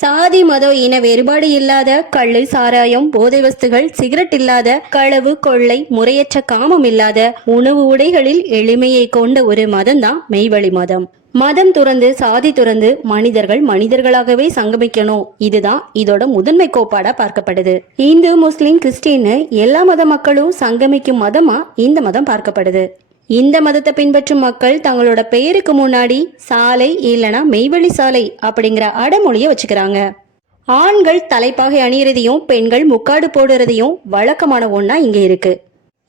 சாதி மதம் இன வேறுபாடு இல்லாத கள்ளு சாராயம் போதை வஸ்துகள் சிகரெட் இல்லாத களவு கொள்ளை முறையற்ற காமம் இல்லாத உணவு உடைகளில் எளிமையை கொண்ட ஒரு மதம்தான் மெய்வழி மதம். மதம் துறந்து சாதி துறந்து மனிதர்கள் மனிதர்களாகவே சங்கமிக்கணும். இதுதான் இதோட முதன்மை கோப்பாடா பார்க்கப்படுது. இந்து முஸ்லிம் கிறிஸ்டின்னு எல்லா மத மக்களும் சங்கமிக்கும் மதமா இந்த மதம் பார்க்கப்படுது. இந்த மதத்தை பின்பற்றும் மக்கள் தங்களோட பெயருக்கு முன்னாடி சாலை இல்லைனா மெய்வழி சாலை அப்படிங்கிற அடமொழியை வச்சுக்கிறாங்க. ஆண்கள் தலைப்பாகை அணியறதையும் பெண்கள் முக்காடு போடுறதையும் வழக்கமான ஒன்றா இங்கே இருக்கு.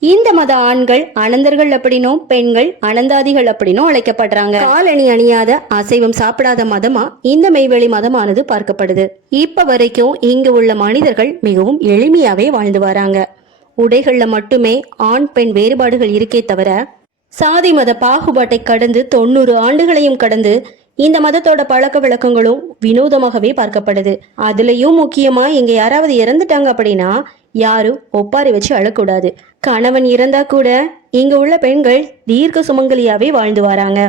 இந்த மத ஆண்கள் அனந்தர்கள் அப்படின்னும் பெண்கள் அனந்தாதிகள் அப்படின்னும் அழைக்கப்படுறாங்க. காலணி அணியாத அசைவம் சாப்பிடாத மதமா இந்த மெய்வெளி மதமானது பார்க்கப்படுது. இப்ப வரைக்கும் இங்கு உள்ள மனிதர்கள் மிகவும் எளிமையாவே வாழ்ந்து வராங்க. உடைகள்ல மட்டுமே ஆண் பெண் வேறுபாடுகள் இருக்கே தவிர சாதி மத பாகுபாட்டை கடந்து தொண்ணூறு ஆண்டுகளையும் கடந்து இந்த மதத்தோட பழக்க வழக்கங்களும் வினோதமாகவே பார்க்கப்படுது. அதுலயும் முக்கியமா இங்க யாராவது இறந்துட்டாங்க அப்படின்னா யாரும் ஒப்பாரி வச்சு அழக்கூடாது. கணவன் இறந்தா கூட இங்க உள்ள பெண்கள் தீர்க்க சுமங்கலியாவே வாழ்ந்து வராங்க.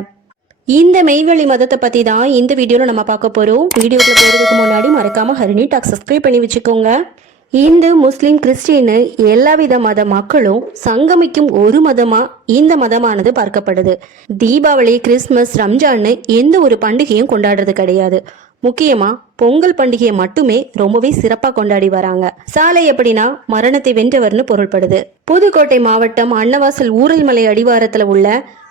இந்த மெய்வழி மதத்தை பத்தி தான் இந்த வீடியோல நம்ம பார்க்க போறோம். வீடியோக்குள்ள போறதுக்கு முன்னாடி மறக்காம ஹரிணி டாக் சப்ஸ்கிரைப் பண்ணி வச்சுக்கோங்க. இந்து முஸ்லீம் கிறிஸ்டின்னு எல்லாவித மத மக்களும் சங்கமிக்கும் ஒரு மதமா இந்த மதமானது பார்க்கப்படுது. தீபாவளி கிறிஸ்மஸ் ரம்ஜான்னு எந்த ஒரு பண்டிகையும் கொண்டாடுறது கிடையாது. முக்கியமா பொங்கல் பண்டிகையை மட்டுமே ரொம்பவே சிறப்பாக கொண்டாடி வராங்க. சாலை எப்படின்னா மரணத்தை வென்றவர்னு பொருள்படுது. புதுக்கோட்டை மாவட்டம் அன்னவாசல் ஊரல்மலை அடிவாரத்தில் உள்ள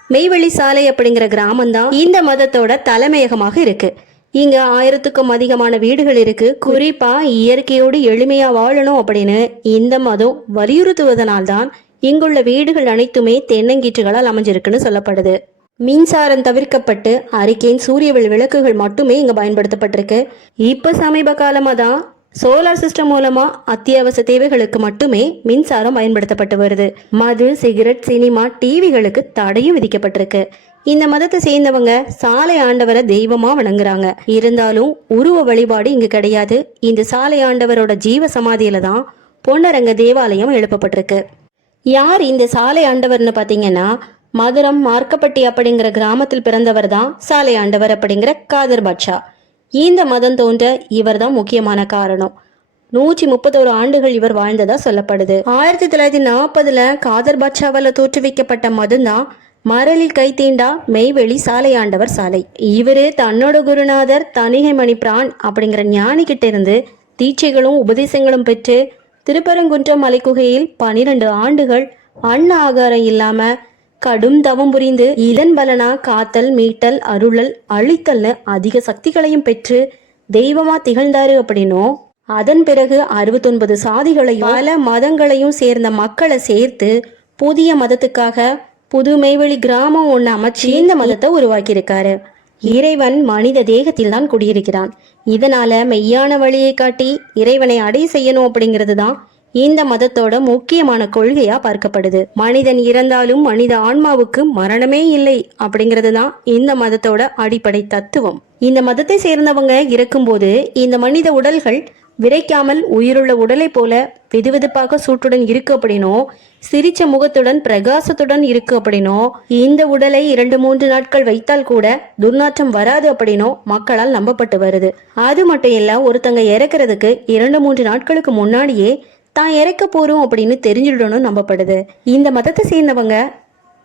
மெய்வழி சாலை அப்படிங்கிற கிராமம் தான் இந்த மதத்தோட தலைமையகமாக இருக்கு. இங்க ஆயிரத்துக்கும் அதிகமான வீடுகள் இருக்கு. குறிப்பா இயற்கையோடு எளிமையா வாழணும் அப்படின்னு இந்த மதம் வலியுறுத்துவதனால்தான் இங்குள்ள வீடுகள் அனைத்துமே தென்னங்கீற்றுகளால் அமைஞ்சிருக்குன்னு சொல்லப்படுது. மின்சாரம் தவிர்க்கப்பட்டு அறிக்கையின் சூரிய ஒளி விளக்குகள் மட்டுமே இங்க பயன்படுத்தப்பட்டிருக்கு. இப்ப சமீப காலமா தான் சோலார் சிஸ்டம் மூலமா அத்தியாவசிய தேவைகளுக்கு மட்டுமே மின்சாரம் பயன்படுத்தப்பட்டு வருது. மது சிகரெட் சினிமா டிவிகளுக்கு தடையும் விதிக்கப்பட்டிருக்கு. இந்த மதத்தை சேர்ந்தவங்க சாலை ஆண்டவரை தெய்வமா வணங்குறாங்க. இருந்தாலும் உருவ வழிபாடு இங்கு கிடையாது. இந்த சாலை ஆண்டவரோட ஜீவ சமாதியில தான் பொன்னரங்க தேவாலயம் எழுப்பப்பட்டிருக்கு. யார் இந்த சாலை ஆண்டவர்னு பார்த்தீங்கன்னா மதுரம் மார்க்கப்பட்டி அப்படிங்கிற கிராமத்தில் பிறந்தவர் தான் சாலை ஆண்டவர் அப்படிங்கிற காதர் பாட்ஷா. இந்த மதம் தோன்ற இவர் தான் முக்கியமான காரணம். நூற்றி முப்பத்தோரு ஆண்டுகள் இவர் வாழ்ந்ததா சொல்லப்படுது. ஆயிரத்தி தொள்ளாயிரத்தி நாற்பதுல காதர் பாட்ஷாவால் தோற்றுவிக்கப்பட்ட மதம் தான் மரலில் கைத்தீண்டா மெய்வெளி சாலை ஆண்டவர் சாலை. இவரு தன்னோட குருநாதர் தனிகை மணி பிரான் அப்படிங்கிற ஞானிக்கிட்ட இருந்து தீட்சைகளும் உபதேசங்களும் பெற்று திருப்பரங்குன்றம் மலைக்குகையில் பனிரெண்டு ஆண்டுகள் அன்ன ஆகாரம் இல்லாமல் கடும் தவம் புரிந்து இதன் பலனா காத்தல் மீட்டல் அருளல் அழித்தல்னு அதிக சக்திகளையும் பெற்று தெய்வமா திகழ்ந்தாரு அப்படின்னும் அதன் பிறகு அறுபத்தொன்பது சாதிகளையும் பல மதங்களையும் சேர்ந்த மக்களை சேர்த்து புதிய மதத்துக்காக புது மெய்வெளி கிராமம் ஒன்று அமைச்சு இந்த மதத்தை உருவாக்கியிருக்காரு. இறைவன் மனித தேகத்தில் தான் குடியிருக்கிறான். இதனால மெய்யான வழியை காட்டி இறைவனை அடை செய்யணும் அப்படிங்கிறது தான் இந்த மதத்தோட முக்கியமான கொள்கையா பார்க்கப்படுது. மனிதன் இறந்தாலும் மனித ஆன்மாவுக்கு மரணமே இல்லை அப்படிங்கிறது தான் இந்த மதத்தோட அடிப்படை தத்துவம். இந்த மதத்தை சேர்ந்தவங்க இறக்கும்போது இந்த மனித உடல்கள் விரைக்காமல் உயிருள்ள உடலை போல வெதுவெதுப்பாக சூட்டுடன் இருக்கு அப்படின்னோ சிரிச்ச முகத்துடன் பிரகாசத்துடன் இருக்கு அப்படின்னோ இந்த உடலை இரண்டு மூன்று நாட்கள் வைத்தால் கூட துர்நாற்றம் வராது அப்படின்னோ மக்களால் நம்பப்பட்டு வருது. அது மட்டும் இல்ல ஒருத்தங்க இறக்குறதுக்கு இரண்டு மூன்று நாட்களுக்கு முன்னாடியே தான் இறக்க போகிறோம் அப்படின்னு தெரிஞ்சிடணும்னு நம்பப்படுது. இந்த மதத்தை சேர்ந்தவங்க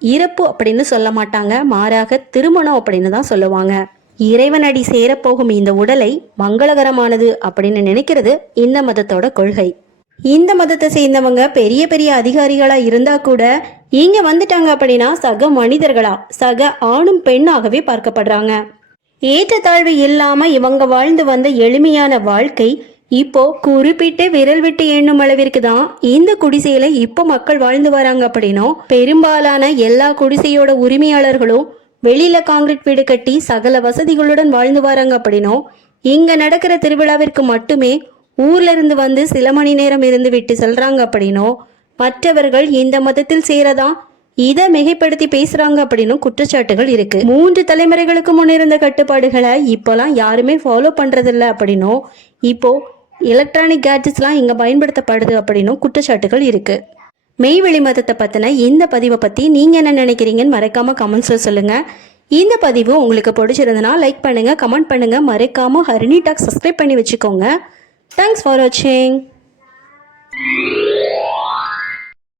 இறப்பு அப்படின்னு சொல்ல மாட்டாங்க. மாறாக திருமணம் அப்படின்னு தான் சொல்லுவாங்க. இறைவனடி சேரப்போகும் இந்த உடலை மங்களகரமானது அப்படின்னு நினைக்கிறது இந்த மதத்தோட கொள்கை. இந்த மதத்தை சேர்ந்தவங்க பெரிய பெரிய அதிகாரிகளா இருந்தா கூட இங்க வந்துட்டாங்க அப்படின்னா சக மனிதர்களா சக ஆணும் பெண்ணாகவே பார்க்கப்படுறாங்க. ஏற்றத்தாழ்வு இல்லாம இவங்க வாழ்ந்து வந்த எளிமையான வாழ்க்கை இப்போ குறிப்பிட்டு விரல் விட்டு எண்ணும் அளவிற்கு தான் இந்த குடிசையில இப்போ மக்கள் வாழ்ந்து வராங்க அப்படின்னும் பெரும்பாலான எல்லா குடிசையோட உரிமையாளர்களும் வெளியில காங்கிரீட் வீடு கட்டி சகல வசதிகளுடன் வாழ்ந்து வராங்க அப்படின்னும் இங்க நடக்கிற திருவிழாவிற்கு மட்டுமே ஊர்ல இருந்து வந்து சில மணி நேரம் இருந்து விட்டு செல்றாங்க அப்படின்னும் மற்றவர்கள் இந்த மதத்தில் சேரதான் இதை மிகைப்படுத்தி பேசுறாங்க அப்படின்னு குற்றச்சாட்டுகள் இருக்கு. மூன்று தலைமுறைகளுக்கு முன்னிருந்த கட்டுப்பாடுகளை இப்போலாம் யாருமே ஃபாலோ பண்றதில்ல அப்படின்னும் இப்போ எலக்ட்ரானிக் கேட்ஜெட்ஸ்லாம் இங்கே பயன்படுத்தப்படுது அப்படின்னும் குற்றச்சாட்டுகள் இருக்குது மெய் மதத்தை பற்றின இந்த பதிவை பற்றி நீங்கள் என்ன நினைக்கிறீங்கன்னு மறைக்காமல் கமெண்ட்ஸில் சொல்லுங்கள் இந்த பதிவு உங்களுக்கு பிடிச்சிருந்தனா லைக் பண்ணுங்கள் கமெண்ட் பண்ணுங்கள் மறைக்காமல் ஹரிணி டாக் சப்ஸ்கிரைப் பண்ணி வச்சுக்கோங்க. தேங்க்ஸ் ஃபார் வாட்சிங்